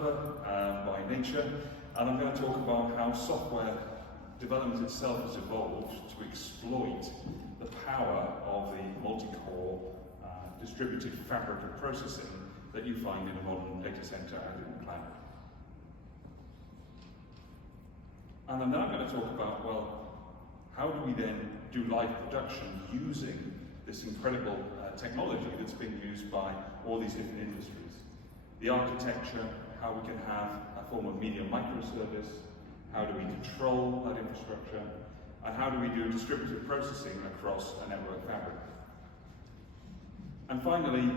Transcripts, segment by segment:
developer by nature, and I'm going to talk about how software development itself has evolved to exploit the power of the multi-core distributed fabric of processing that you find in a modern data center and in the cloud. And then I'm going to talk about, well, how do we then do live production using this incredible technology that's being used by all these different industries. The architecture, how we can have a form of media microservice, how do we control that infrastructure, and how do we do distributed processing across a network fabric. And finally,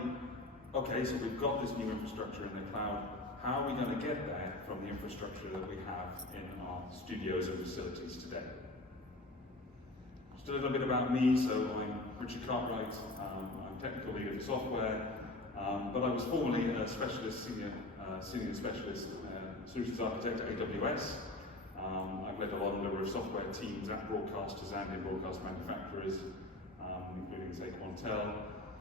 okay, so we've got this new infrastructure in the cloud. How are we going to get there from the infrastructure that we have in our studios and facilities today? Just a little bit about me. So I'm Richard Cartwright. I'm technical leader for software, but I was formerly a specialist, senior specialist solutions architect at AWS. I've led a number of software teams at broadcasters and in broadcast manufacturers, including, say, Quantel.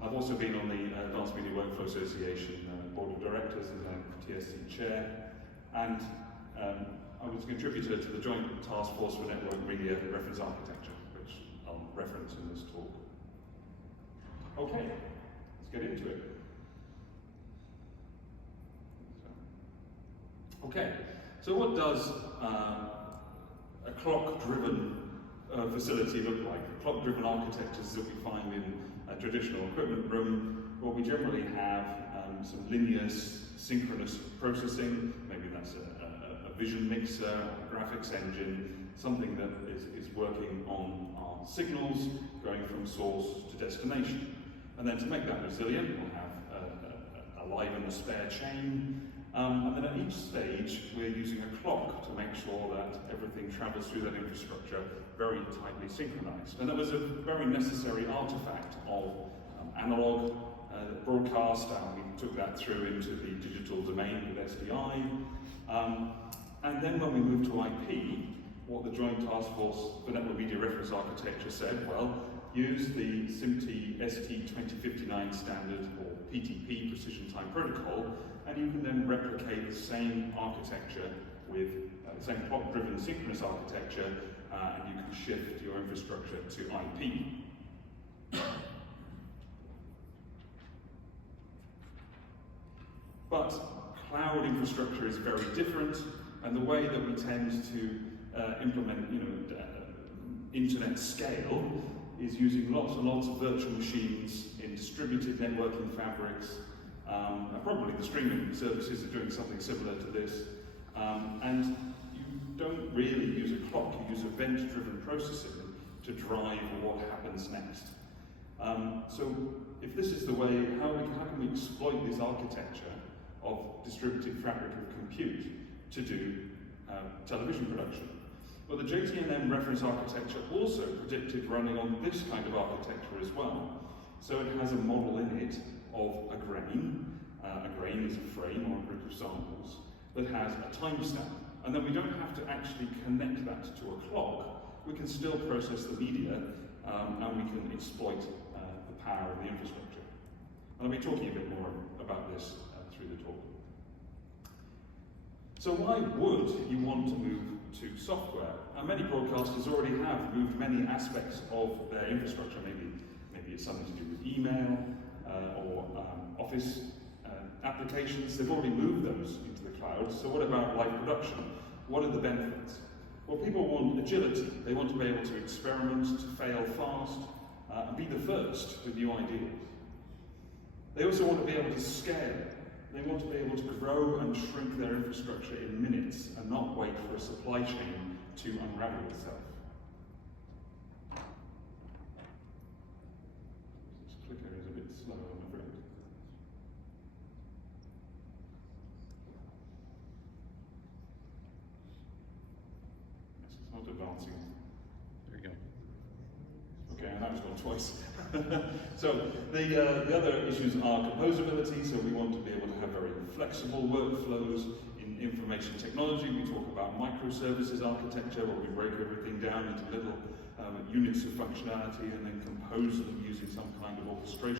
I've also been on the Advanced Media Workflow Association Board of Directors as a TSC chair, and I was a contributor to the Joint Task Force for Network Media Reference Architecture, which I'll reference in this talk. Okay, let's get into it. Okay, so what does a clock-driven facility look like? The clock-driven architectures that we find in a traditional equipment room, well, we generally have some linear synchronous processing. Maybe that's a vision mixer, a graphics engine, something that is working on our signals going from source to destination. And then to make that resilient, we'll have a live and a spare chain. And then at each stage, we're using a clock to make sure that everything travels through that infrastructure very tightly synchronized. And that was a very necessary artifact of analog broadcast, and we took that through into the digital domain with SDI. And then when we moved to IP, what the Joint Task Force for Network Media Reference Architecture said, well, use the SMPTE ST2059 standard, or PTP, Precision Time Protocol, and you can then replicate the same architecture with the same clock-driven synchronous architecture, and you can shift your infrastructure to IP. But cloud infrastructure is very different, and the way that we tend to implement, internet scale is using lots and lots of virtual machines in distributed networking fabrics. Probably the streaming services are doing something similar to this. And you don't really use a clock, you use event-driven processing to drive what happens next. So if this is the way, how can we exploit this architecture of distributed fabric of compute to do television production? Well, the JTNM reference architecture also predicted running on this kind of architecture as well. So it has a model in it of a grain. A grain is a frame or a group of samples that has a timestamp. And then we don't have to actually connect that to a clock. We can still process the media and we can exploit the power of the infrastructure. And I'll be talking a bit more about this through the talk. So why would you want to move to software? And many broadcasters already have moved many aspects of their infrastructure. Maybe it's something to do with email or office applications. They've already moved those into the cloud. So what about live production? What are the benefits? Well, people want agility. They want to be able to experiment, to fail fast, and be the first with new ideas. They also want to be able to scale. They want to be able to grow and shrink their infrastructure in minutes and not wait for a supply chain to unravel itself. This clicker is a bit slow, I'm afraid. Yes, it's not advancing. There we go. Okay, and that was gone twice. So the other issues are composability, so we want to be able to have very flexible workflows in information technology. We talk about microservices architecture, where we break everything down into little units of functionality and then compose them using some kind of orchestration.